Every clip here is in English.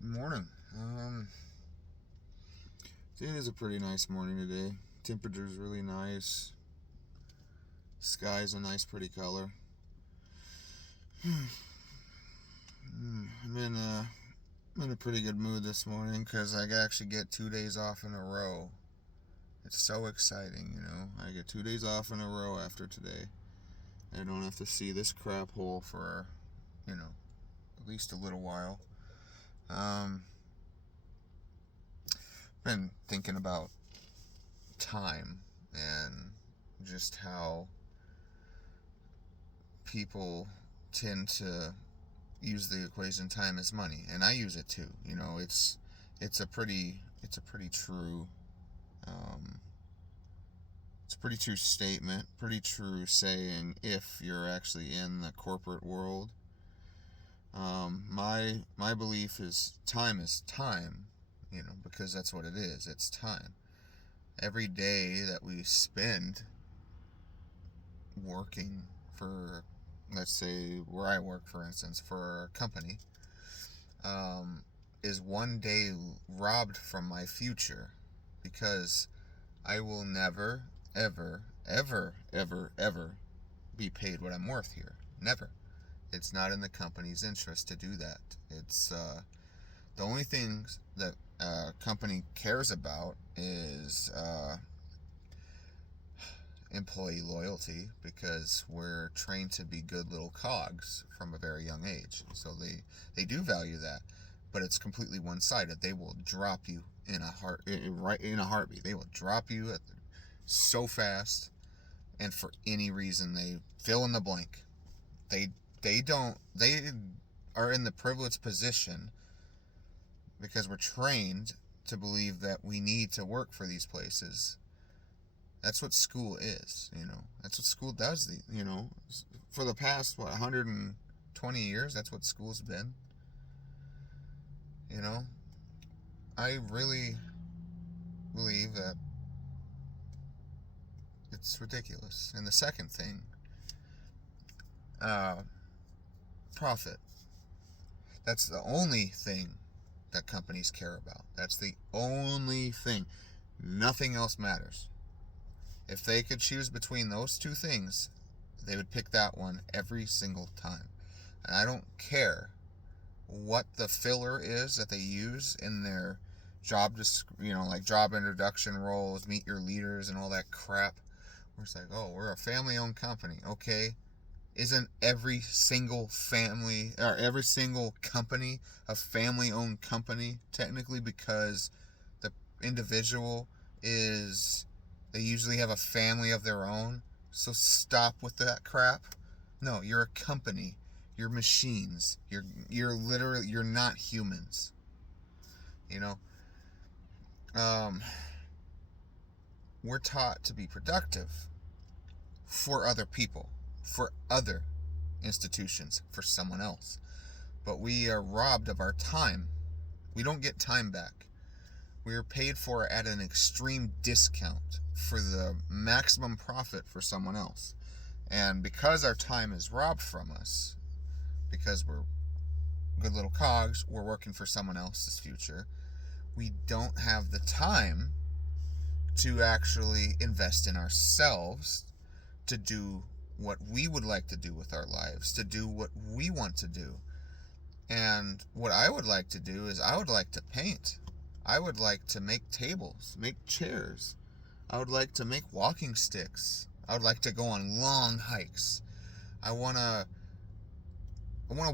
Morning. It is a pretty nice morning today. Temperature's really nice. Sky's a nice, pretty color. I'm in a pretty good mood this morning because I actually get 2 days off in a row. It's so exciting. I get 2 days off in a row after today. I don't have to see this crap hole for, at least a little while. Um, been thinking about time and just how people tend to use the equation time is money, and I use it too. It's a pretty true um, it's a pretty true statement, pretty true saying if you're actually in the corporate world. My belief is time, because that's what it is. It's time. Every day that we spend working for, let's say, where I work, for instance, for a company, um, is one day robbed from my future because I will never, ever, ever, ever, ever be paid what I'm worth here. Never. It's not in the company's interest to do that. It's the only things that a company cares about is employee loyalty, because we're trained to be good little cogs from a very young age. So they do value that, but it's completely one-sided. They will drop you right in a heartbeat. They will drop you so fast, and for any reason. They fill in the blank. They they are in the privileged position because we're trained to believe that we need to work for these places. That's what school is. That's what school does. For the past 120 years, that's what school's been. You know, I really believe that it's ridiculous. And the second thing, uh, profit. That's the only thing that companies care about. That's the only thing. Nothing else matters. If they could choose between those two things, they would pick that one every single time. And I don't care what the filler is that they use in their like job introduction roles, meet your leaders, and all that crap. Where it's like, oh, we're a family-owned company. Okay, isn't every single family or every single company a family-owned company technically, because the individual is they usually have a family of their own? So stop with that crap. No, you're a company. You're machines. You're not humans. You know, um, we're taught to be productive for other people, for other institutions, for someone else. But we are robbed of our time. We don't get time back. We are paid for it at an extreme discount for the maximum profit for someone else. And because our time is robbed from us, because we're good little cogs, we're working for someone else's future, we don't have the time to actually invest in ourselves, to do what we would like to do with our lives, to do what we want to do. And what I would like to do is I would like to paint. I would like to make tables, make chairs. I would like to make walking sticks. I would like to go on long hikes. I want to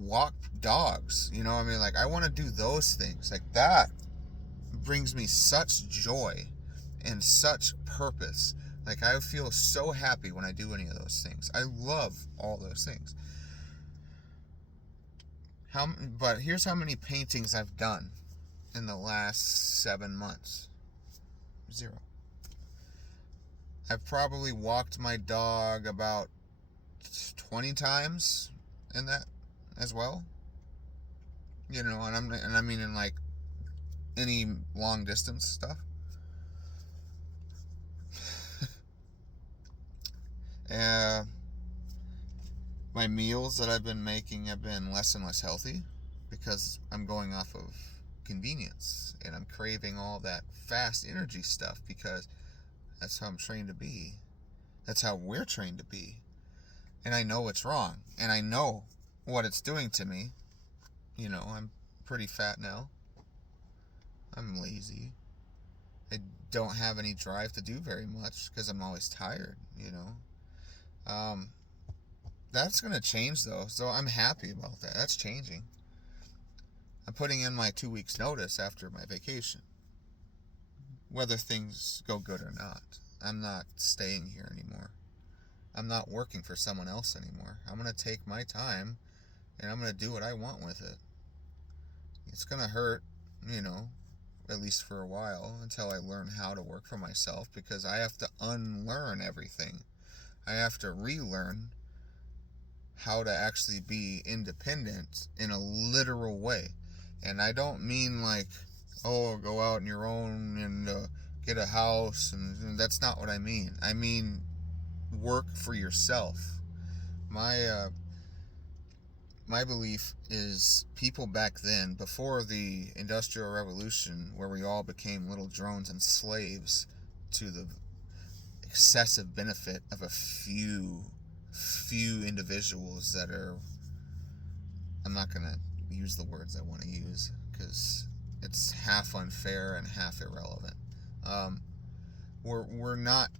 walk dogs, I mean, like, I want to do those things. Like, that brings me such joy and such purpose. Like, I feel so happy when I do any of those things. I love all those things. But here's how many paintings I've done in the last 7 months. 0. I've probably walked my dog about 20 times in that as well. And I mean in like any long distance stuff. uh, my meals that I've been making have been less and less healthy because I'm going off of convenience, and I'm craving all that fast energy stuff because that's how I'm trained to be. That's how we're trained to be. And I know it's wrong, and I know what it's doing to me. I'm pretty fat now. I'm lazy. I don't have any drive to do very much because I'm always tired, That's going to change, though, so I'm happy about that. That's changing. I'm putting in my 2 weeks notice after my vacation. Whether things go good or not. I'm not staying here anymore. I'm not working for someone else anymore. I'm going to take my time, and I'm going to do what I want with it. It's going to hurt, at least for a while, until I learn how to work for myself, because I have to unlearn everything. I have to relearn how to actually be independent in a literal way. And I don't mean like, go out on your own and get a house, and that's not what I mean. I mean work for yourself. My belief is people back then, before the Industrial Revolution, where we all became little drones and slaves to the excessive benefit of a few individuals that are, I'm not going to use the words I want to use because it's half unfair and half irrelevant. We're not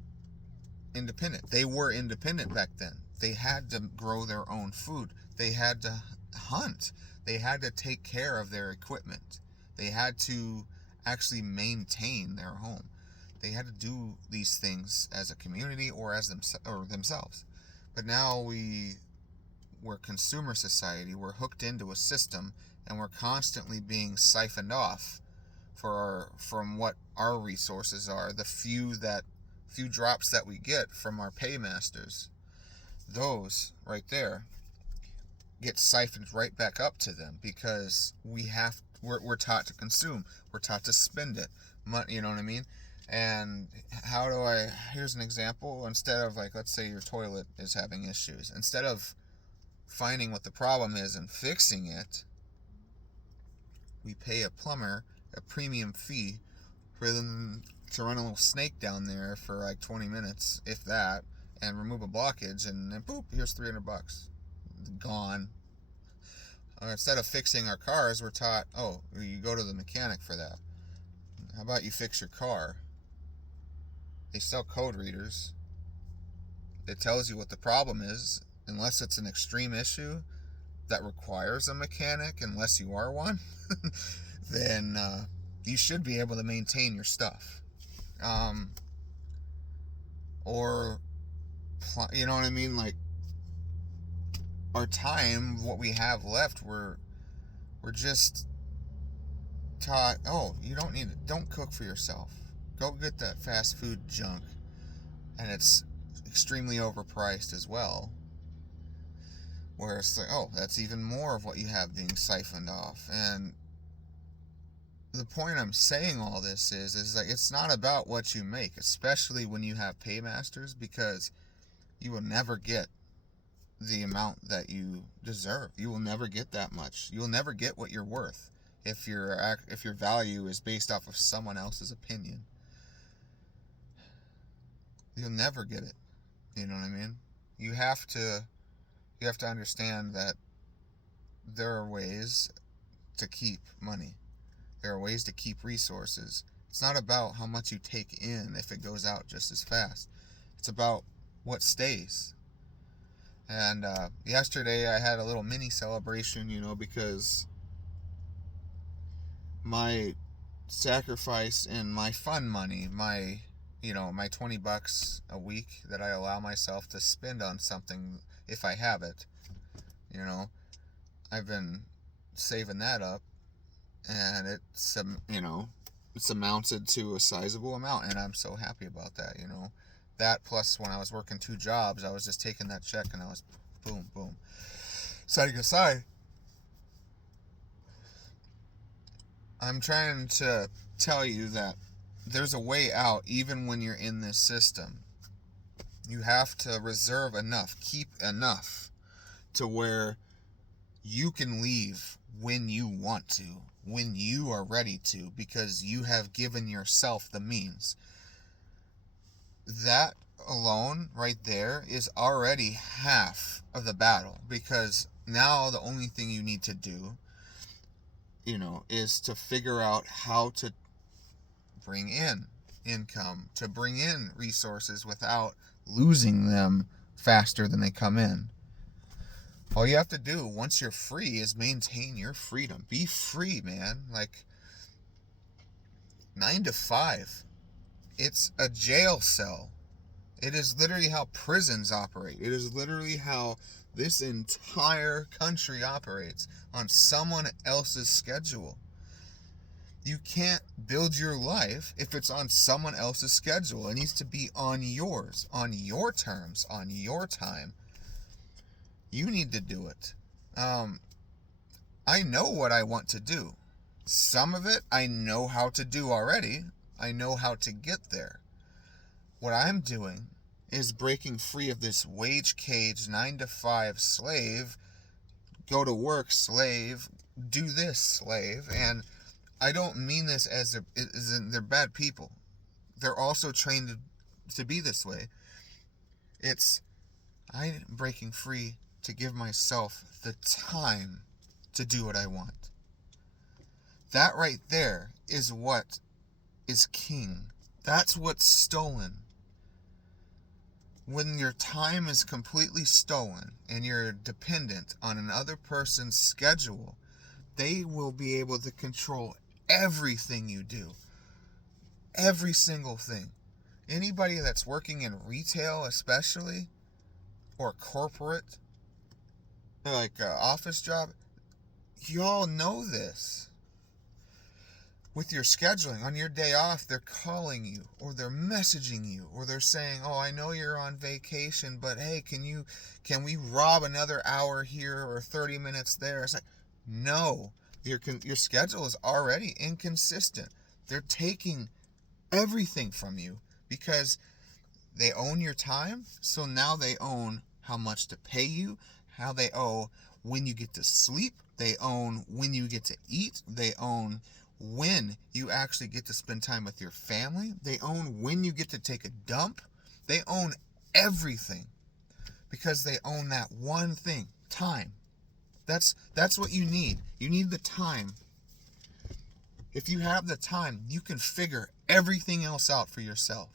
independent. They were independent back then. They had to grow their own food. They had to hunt. They had to take care of their equipment. They had to actually maintain their home. They had to do these things as a community or as themselves. But now we're consumer society. We're hooked into a system, and we're constantly being siphoned off from what our resources are. The few drops that we get from our paymasters, those right there get siphoned right back up to them, because we're taught to consume. We're taught to spend it. You know what I mean? And here's an example. Instead of, like, let's say your toilet is having issues, instead of finding what the problem is and fixing it, we pay a plumber a premium fee for them to run a little snake down there for like 20 minutes, if that, and remove a blockage, and then boop, here's $300. Gone. Instead of fixing our cars, we're taught, you go to the mechanic for that. How about you fix your car? They sell code readers. It tells you what the problem is, unless it's an extreme issue that requires a mechanic, unless you are one, then you should be able to maintain your stuff. Or, you know what I mean? Like, our time, what we have left, we're just taught, don't cook for yourself. Go get that fast food junk. And it's extremely overpriced as well. Where it's like, that's even more of what you have being siphoned off. And the point I'm saying all this is like, it's not about what you make, especially when you have paymasters, because you will never get the amount that you deserve. You will never get that much. You will never get what you're worth if your value is based off of someone else's opinion. You'll never get it. You know what I mean? You have to understand that there are ways to keep money. There are ways to keep resources. It's not about how much you take in if it goes out just as fast. It's about what stays. And yesterday I had a little mini celebration, because my sacrifice and my fun money, my $20 a week that I allow myself to spend on something if I have it, I've been saving that up, and it's amounted to a sizable amount, and I'm so happy about that. That plus when I was working 2 jobs, I was just taking that check and I was boom, boom, setting aside. I'm trying to tell you that there's a way out even when you're in this system. You have to reserve enough, keep enough to where you can leave when you want to, when you are ready to, because you have given yourself the means. That alone right there is already half of the battle, because now the only thing you need to do, is to figure out how to bring in income, to bring in resources without losing them faster than they come in. All you have to do once you're free is maintain your freedom. Be free, man. Like 9 to 5. It's a jail cell. It is literally how prisons operate. It is literally how this entire country operates, on someone else's schedule. You can't build your life if it's on someone else's schedule. It needs to be on yours, on your terms, on your time. You need to do it. I know what I want to do. Some of it I know how to do already. I know how to get there. What I'm doing is breaking free of this wage cage, 9 to 5 slave, go to work slave, do this slave. And I don't mean this as they're bad people. They're also trained to be this way. I'm breaking free to give myself the time to do what I want. That right there is what is king. That's what's stolen. When your time is completely stolen and you're dependent on another person's schedule, they will be able to control everything you do. Every single thing. Anybody that's working in retail especially, or corporate, like an office job, y'all know this. With your scheduling, on your day off, they're calling you, or they're messaging you, or they're saying, oh, I know you're on vacation, but hey, can we rob another hour here or 30 minutes there? It's like, no, your schedule is already inconsistent. They're taking everything from you because they own your time, so now they own how much to pay you, how they own when you get to sleep, they own when you get to eat, they own when you actually get to spend time with your family, they own when you get to take a dump, they own everything because they own that one thing, time. That's what you need. You need the time. If you have the time, you can figure everything else out for yourself.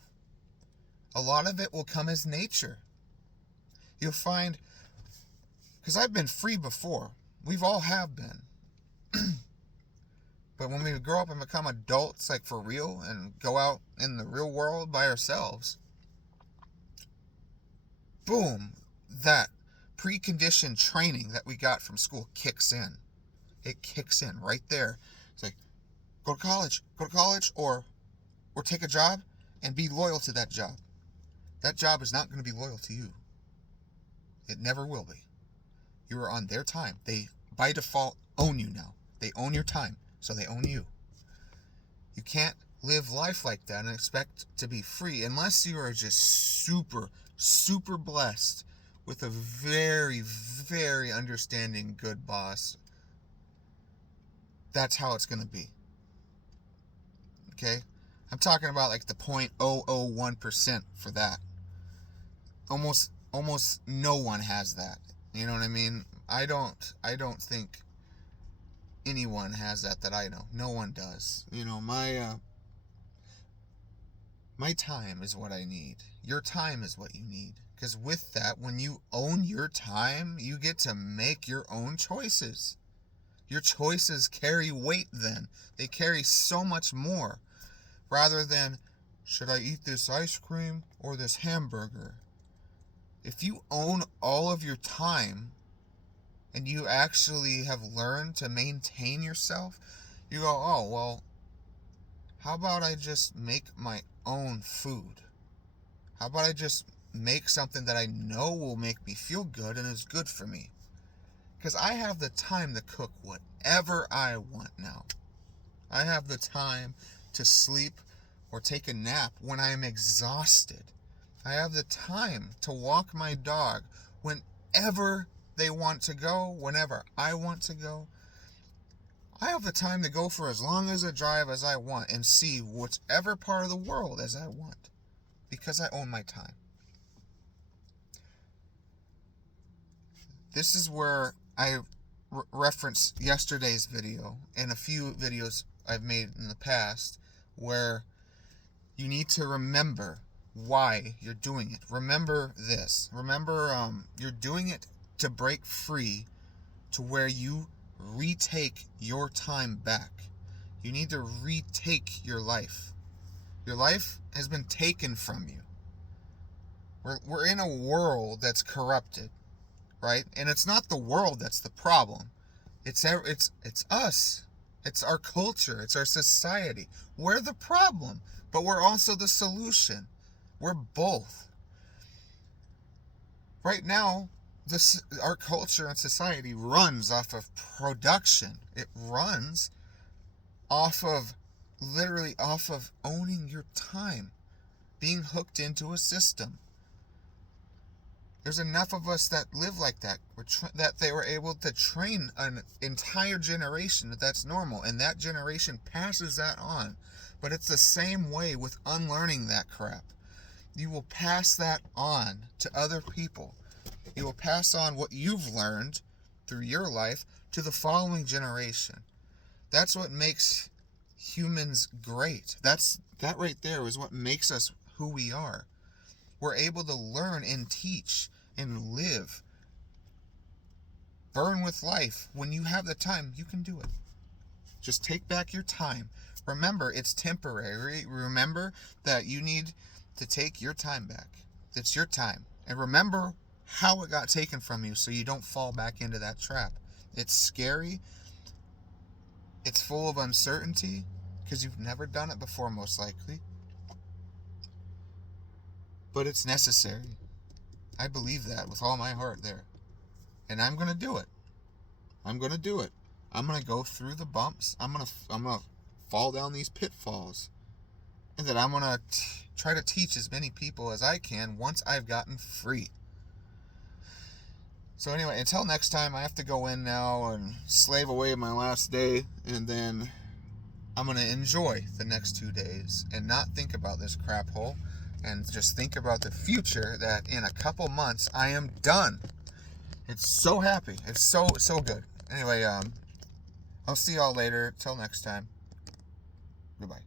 A lot of it will come as nature. You'll find, because I've been free before. We've all have been. But when we grow up and become adults, like for real, and go out in the real world by ourselves, boom, that preconditioned training that we got from school kicks in. It kicks in right there. It's like, go to college, or take a job and be loyal to that job. That job is not going to be loyal to you. It never will be. You are on their time. They, by default, own you now. They own your time, so they own you. You can't live life like that and expect to be free unless you are just super, super blessed with a very, very understanding good boss. That's how it's going to be. Okay? I'm talking about like the 0.001% for that. Almost no one has that. You know what I mean? I don't think anyone has that I know. No one does. You know, my time is what I need. Your time is what you need. Because with that, when you own your time, you get to make your own choices. Your choices carry weight then. They carry so much more. Rather than, should I eat this ice cream or this hamburger? If you own all of your time and you actually have learned to maintain yourself, you go, oh, well, how about I just make my own food? How about I just make something that I know will make me feel good and is good for me? Because I have the time to cook whatever I want now. I have the time to sleep or take a nap when I am exhausted. I have the time to walk my dog whenever they want to go, whenever I want to go. I have the time to go for as long as a drive as I want and see whichever part of the world as I want, because I own my time. This is where I reference yesterday's video and a few videos I've made in the past, where you need to remember why you're doing it. Remember this. Remember, you're doing it to break free to where you retake your time back. You need to retake your life. Your life has been taken from you. We're in a world that's corrupted, right? And it's not the world that's the problem. It's us. It's our culture. It's our society. We're the problem, but we're also the solution. We're both. Right now, our culture and society runs off of production. It runs literally off of owning your time, being hooked into a system. There's enough of us that live like that, that they were able to train an entire generation that's normal, and that generation passes that on. But it's the same way with unlearning that crap. You will pass that on to other people. You will pass on what you've learned through your life to the following generation. That's what makes humans great. That right there is what makes us who we are. We're able to learn and teach and live. Burn with life. When you have the time, you can do it. Just take back your time. Remember, it's temporary. Remember that you need to take your time back. It's your time. And remember how it got taken from you so you don't fall back into that trap. It's scary. It's full of uncertainty because you've never done it before, most likely. But it's necessary. I believe that with all my heart there. And I'm going to do it. I'm going to do it. I'm going to go through the bumps. I'm going to fall down these pitfalls. And then I'm going to try to teach as many people as I can once I've gotten free. So anyway, until next time, I have to go in now and slave away my last day. And then I'm going to enjoy the next 2 days and not think about this crap hole. And just think about the future that in a couple months, I am done. It's so happy. It's so good. Anyway, I'll see y'all later. Till next time. Goodbye.